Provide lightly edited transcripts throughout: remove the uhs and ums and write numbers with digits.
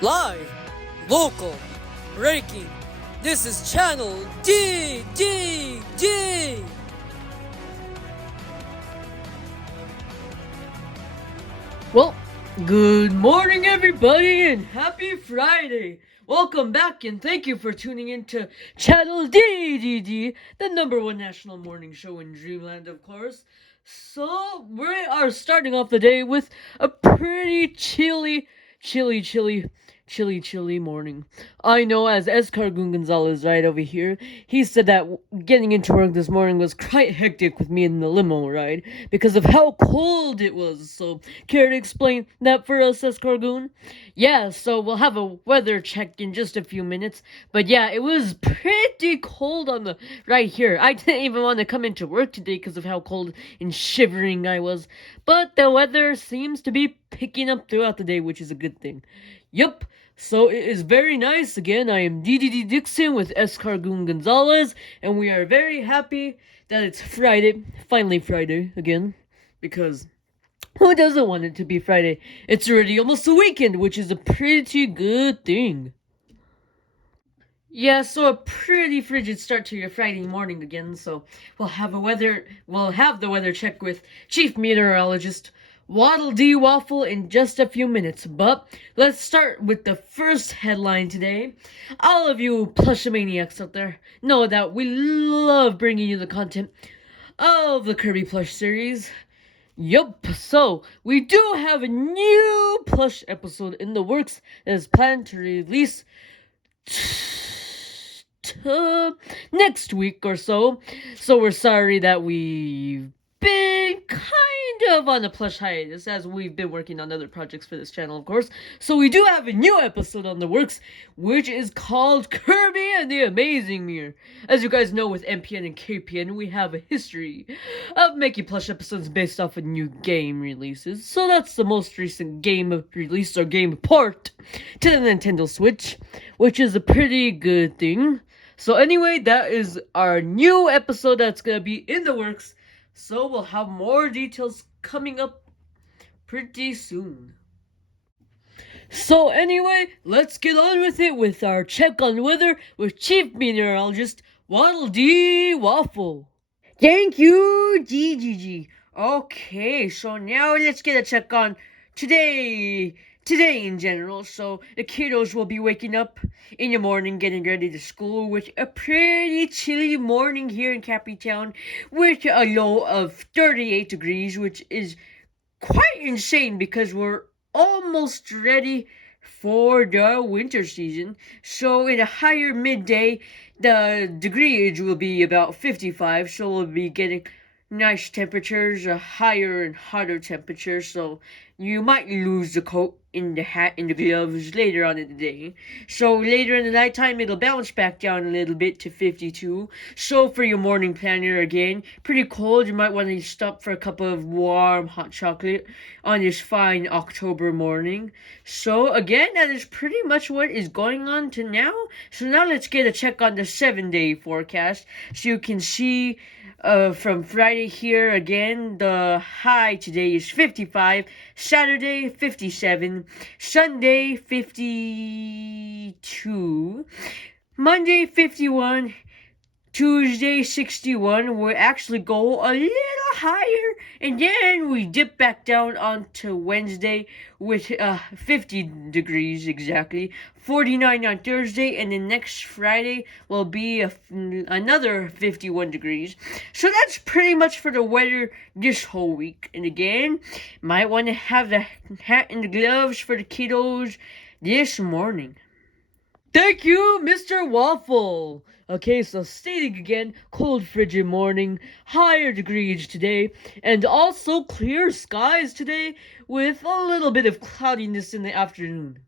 Live, local, breaking. This is channel DDD. Well, good morning everybody and happy Friday. Welcome back and thank you for tuning in to channel DDD, the #1 national morning show in Dreamland, of course. So, we are starting off the day with a pretty chilly morning. I know, as Escargoon Gonzalez right over here, he said that getting into work this morning was quite hectic with me in the limo ride because of how cold it was. So, care to explain that for us, Escargoon? Yeah, so we'll have a weather check in just a few minutes. But yeah, it was pretty cold on the right here. I didn't even want to come into work today because of how cold and shivering I was. But the weather seems to be picking up throughout the day, which is a good thing. Yup. So it is very nice. Again, I am DDD Dixon with Escargoon Gonzalez, and we are very happy that it's Friday. Finally Friday again. Because who doesn't want it to be Friday? It's already almost a weekend, which is a pretty good thing. Yeah, so a pretty frigid start to your Friday morning again, so we'll have the weather check with Chief Meteorologist Waddle Dee Waffle in just a few minutes. But let's start with the first headline today. All of you plushomaniacs out there know that we love bringing you the content of the Kirby Plush Series. Yup, so we do have a new plush episode in the works that is planned to release next week or so. So we're sorry that we've been kind of on a plush hiatus as we've been working on other projects for this channel, of course. So we do have a new episode on the works, which is called Kirby and the Amazing Mirror. As you guys know, with MPN and KPN, we have a history of making plush episodes based off of new game releases. So that's the most recent game release or game port to the Nintendo Switch, which is a pretty good thing. So anyway, that is our new episode that's gonna be in the works. So we'll have more details coming up pretty soon. So anyway, let's get on with it with our check on weather with Chief Meteorologist Waddle Dee Waffle. Thank you, GGG. Okay, so now let's get a check on today in general. So the kiddos will be waking up in the morning, getting ready to school with a pretty chilly morning here in Capitan with a low of 38 degrees, which is quite insane because we're almost ready for the winter season. So in a higher midday, the degreeage will be about 55, so we'll be getting nice temperatures, a higher and hotter temperature, so you might lose the coat in the hat and the gloves later on in the day. So later in the nighttime, it'll bounce back down a little bit to 52. So for your morning planner again, pretty cold, you might want to stop for a cup of warm hot chocolate on this fine October morning. So again, that is pretty much what is going on to now. So now let's get a check on the 7-day forecast so you can see from Friday here again. The high today is 55, Saturday 57, Sunday 52, Monday 51, Tuesday 61. We actually go a little higher, and then we dip back down onto Wednesday with 50 degrees exactly, 49 on Thursday, and then next Friday will be another 51 degrees. So that's pretty much for the weather this whole week. And again, might want to have the hat and the gloves for the kiddos this morning. Thank you, Mr. Waffle! Okay, so stating again, cold frigid morning, higher degrees today, and also clear skies today with a little bit of cloudiness in the afternoon.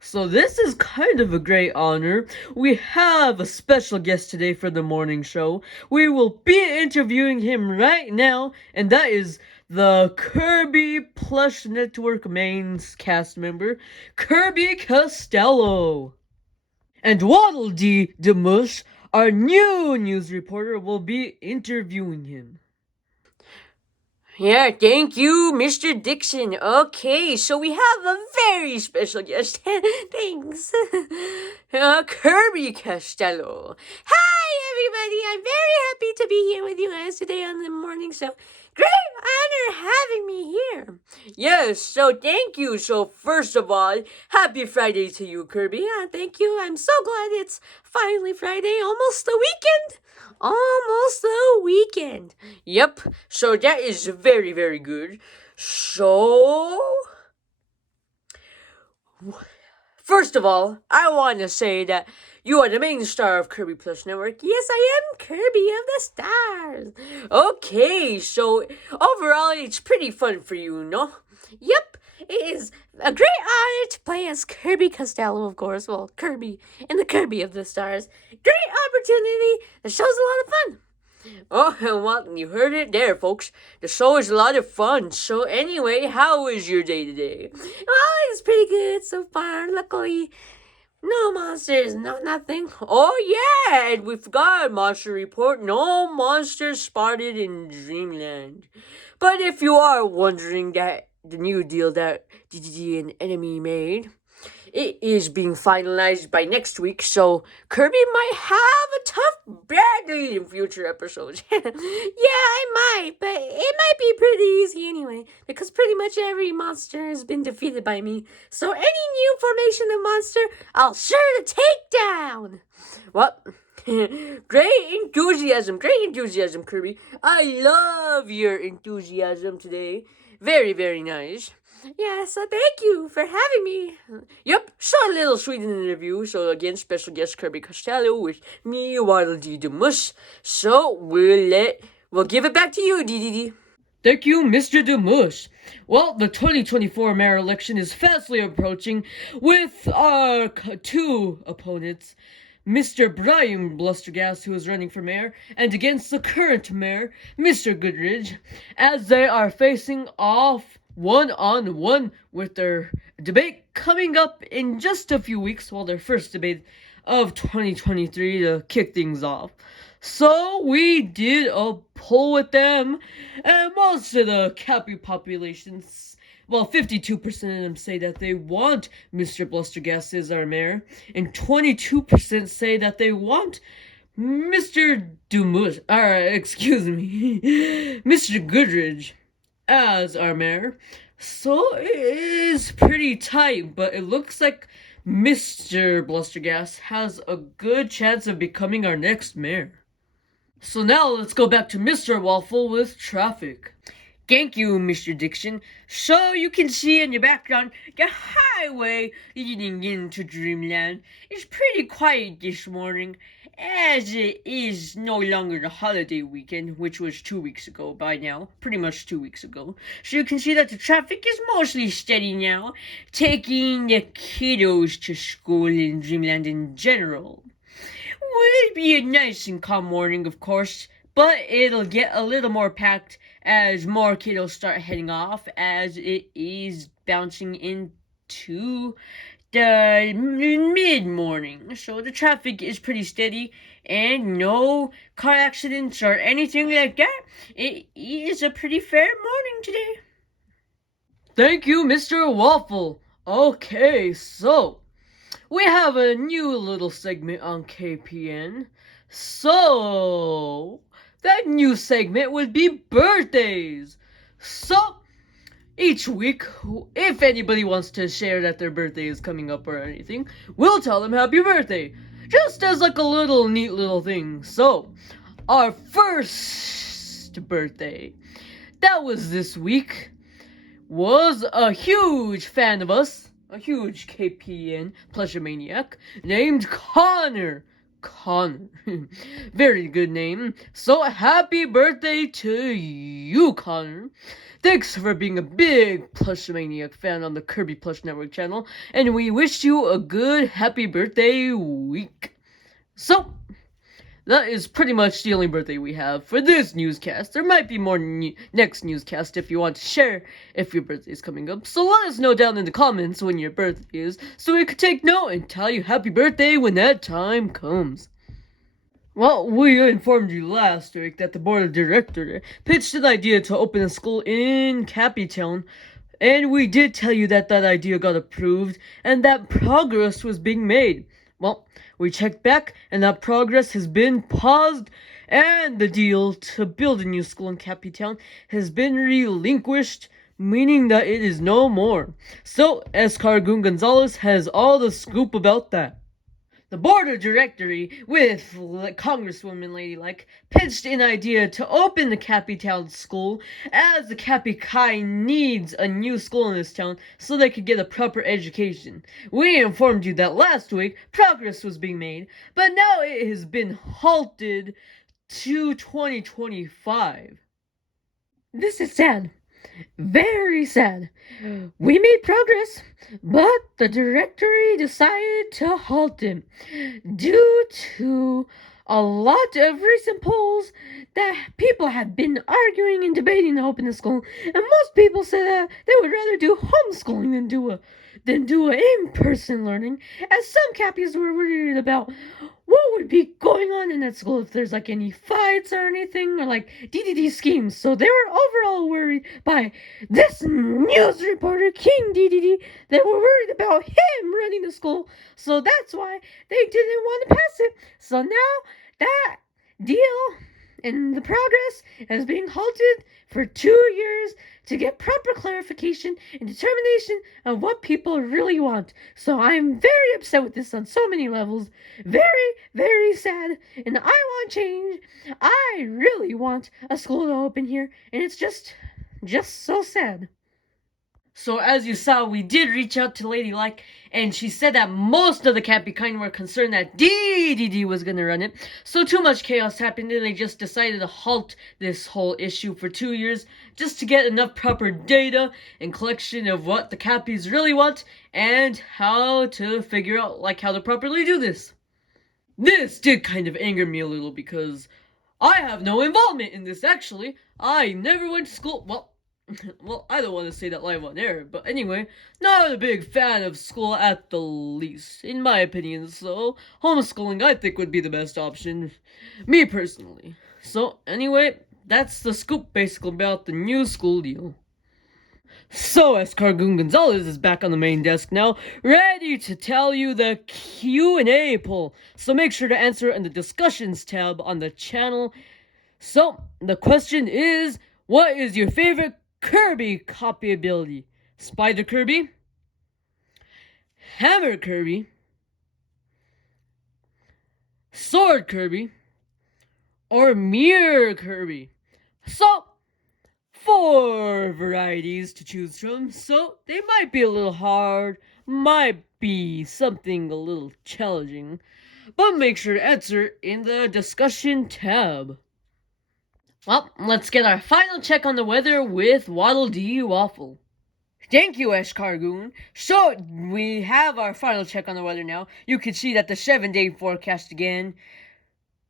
So this is kind of a great honor. We have a special guest today for the morning show. We will be interviewing him right now, and that is the Kirby Plush Network main cast member, Kirby Costello. And Waddle Dee Demush, our new news reporter, will be interviewing him. Yeah, thank you, Mr. Dixon. Okay, so we have a very special guest. Thanks. Kirby Costello. Hi, everybody. I'm very happy to be here with you guys today on the morning show. Great honor having me here. Yes, so thank you. So, first of all, happy Friday to you, Kirby. Thank you. I'm so glad it's finally Friday, almost the weekend. Almost the weekend. Yep, so that is very, very good. So, first of all, I want to say that you are the main star of Kirby Plush Network. Yes, I am Kirby of the Stars. Okay, so overall, it's pretty fun for you, no? Yep, it is a great honor to play as Kirby Costello, of course. Well, Kirby and the Kirby of the Stars. Great opportunity. The show's a lot of fun. Oh, well, you heard it there, folks. The show is a lot of fun. So, anyway, how was your day today? Well, it's pretty good so far. Luckily, no monsters, no nothing. Oh, yeah, and we forgot a monster report. No monsters spotted in Dreamland. But if you are wondering that the new deal that DDD and Enemy made, it is being finalized by next week, so Kirby might have a tough battle in future episodes. Yeah, I might, but it might be pretty easy anyway, because pretty much every monster has been defeated by me. So any new formation of monster, I'll sure to take down. Well, great enthusiasm, Kirby. I love your enthusiasm today. Very, very nice. Yeah, so thank you for having me. Yep, short little Sweden interview. So again, special guest Kirby Costello with me, Waddle Dee the Mush. So we'll give it back to you, DDD. Thank you, Mr. Demush. Well, the 2024 mayor election is fastly approaching with our two opponents, Mr. Brian Blustergas, who is running for mayor, and against the current mayor, Mr. Goodridge, as they are facing off one-on-one with their debate coming up in just a few weeks, well, their first debate of 2023 to kick things off. So we did a poll with them, and most of the Cappy populations, well, 52% of them say that they want Mr. Blustergas as our mayor, and 22% say that they want Mr. Mr. Goodridge as our mayor. So it is pretty tight, but it looks like Mr. Blustergas has a good chance of becoming our next mayor. So now let's go back to Mr. Waffle with traffic. Thank you, Mr. Dixon. So you can see in the background, the highway leading into Dreamland is pretty quiet this morning, as it is no longer the holiday weekend, which was 2 weeks ago by now, pretty much 2 weeks ago. So you can see that the traffic is mostly steady now, taking the kiddos to school in Dreamland in general. Will be a nice and calm morning, of course, but it'll get a little more packed as more kiddos start heading off, as it is bouncing into the mid-morning. So the traffic is pretty steady, and no car accidents or anything like that. It is a pretty fair morning today. Thank you, Mr. Waffle. Okay, so we have a new little segment on KPN. So that new segment would be birthdays. So each week, if anybody wants to share that their birthday is coming up or anything, we'll tell them happy birthday. Just as like a little neat little thing. So, our first birthday, that was this week, was a huge fan of us, a huge KPN pleasure maniac, named Connor. Very good name. So happy birthday to you, Connor. Thanks for being a big Plush Maniac fan on the Kirby Plush Network channel, and we wish you a good happy birthday week. So, that is pretty much the only birthday we have for this newscast. There might be more next newscast if you want to share if your birthday is coming up. So let us know down in the comments when your birthday is, so we could take note and tell you happy birthday when that time comes. Well, we informed you last week that the board of directors pitched an idea to open a school in Cappytown, and we did tell you that that idea got approved and that progress was being made. Well, we checked back and that progress has been paused, and the deal to build a new school in Cappytown has been relinquished, meaning that it is no more. So, Escargoon Gonzalez has all the scoop about that. The board of directory, with Congresswoman Ladylike, pitched an idea to open the Cappytown school, as the Cappy Kai needs a new school in this town so they could get a proper education. We informed you that last week progress was being made, but now it has been halted to 2025. This is sad. Very sad. We made progress, but the directory decided to halt it due to a lot of recent polls that people have been arguing and debating to open the school, and most people said that they would rather do homeschooling than do a in-person learning, as some Cappies were worried about what would be going on in that school, if there's like any fights or anything, or like DDD schemes. So they were overall worried by this news reporter, King DDD, that were worried about him running the school. So that's why they didn't want to pass it. So now that deal and the progress is being halted for 2 years to get proper clarification and determination of what people really want. So I'm very upset with this on so many levels. Very, very sad. And I want change. I really want a school to open here. And it's just so sad. So as you saw, we did reach out to Ladylike, and she said that most of the Cappy Kind were concerned that DDD was gonna run it. So too much chaos happened, and they just decided to halt this whole issue for 2 years, just to get enough proper data and collection of what the Cappies really want, and how to figure out, like, how to properly do this. This did kind of anger me a little, because I have no involvement in this, actually. I never went to school. Well, I don't want to say that live on air, but anyway, not a big fan of school at the least, in my opinion, so homeschooling I think would be the best option, me personally. So anyway, that's the scoop basically about the new school deal. So, Escargoon Gonzalez is back on the main desk now, ready to tell you the Q&A poll. So make sure to answer in the discussions tab on the channel. So, the question is, what is your favorite Kirby copy ability? Spider Kirby? Hammer Kirby? Sword Kirby? Or Mirror Kirby? So, 4 varieties to choose from, so they might be a little hard, might be something a little challenging, but make sure to answer in the discussion tab. Well, let's get our final check on the weather with Waddle Dee Waffle. Thank you, Escargoon. So, we have our final check on the weather now. You can see that the 7-day forecast again.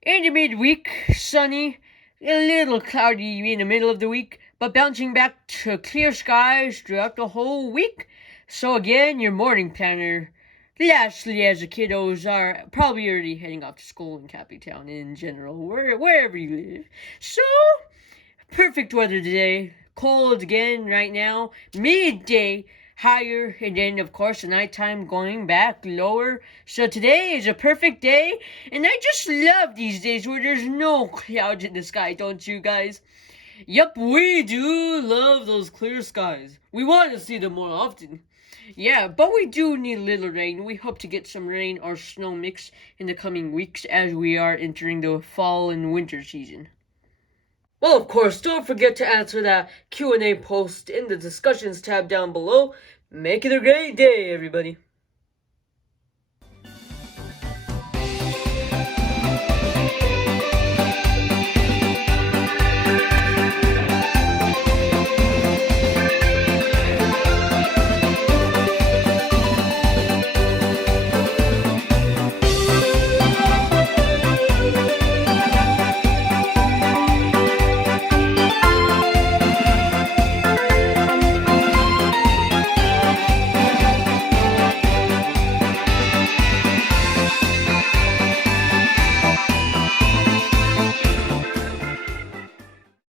In the midweek, sunny, a little cloudy in the middle of the week, but bouncing back to clear skies throughout the whole week. So again, your morning planner, lastly, as the kiddos are probably already heading off to school in Cappytown in general, wherever you live. So, perfect weather today. Cold again right now. Midday higher, and then of course the nighttime going back lower. So today is a perfect day, and I just love these days where there's no clouds in the sky, don't you guys? Yep, we do love those clear skies. We want to see them more often. Yeah, but we do need a little rain. We hope to get some rain or snow mix in the coming weeks as we are entering the fall and winter season. Well, of course, don't forget to answer that Q&A post in the discussions tab down below. Make it a great day, everybody.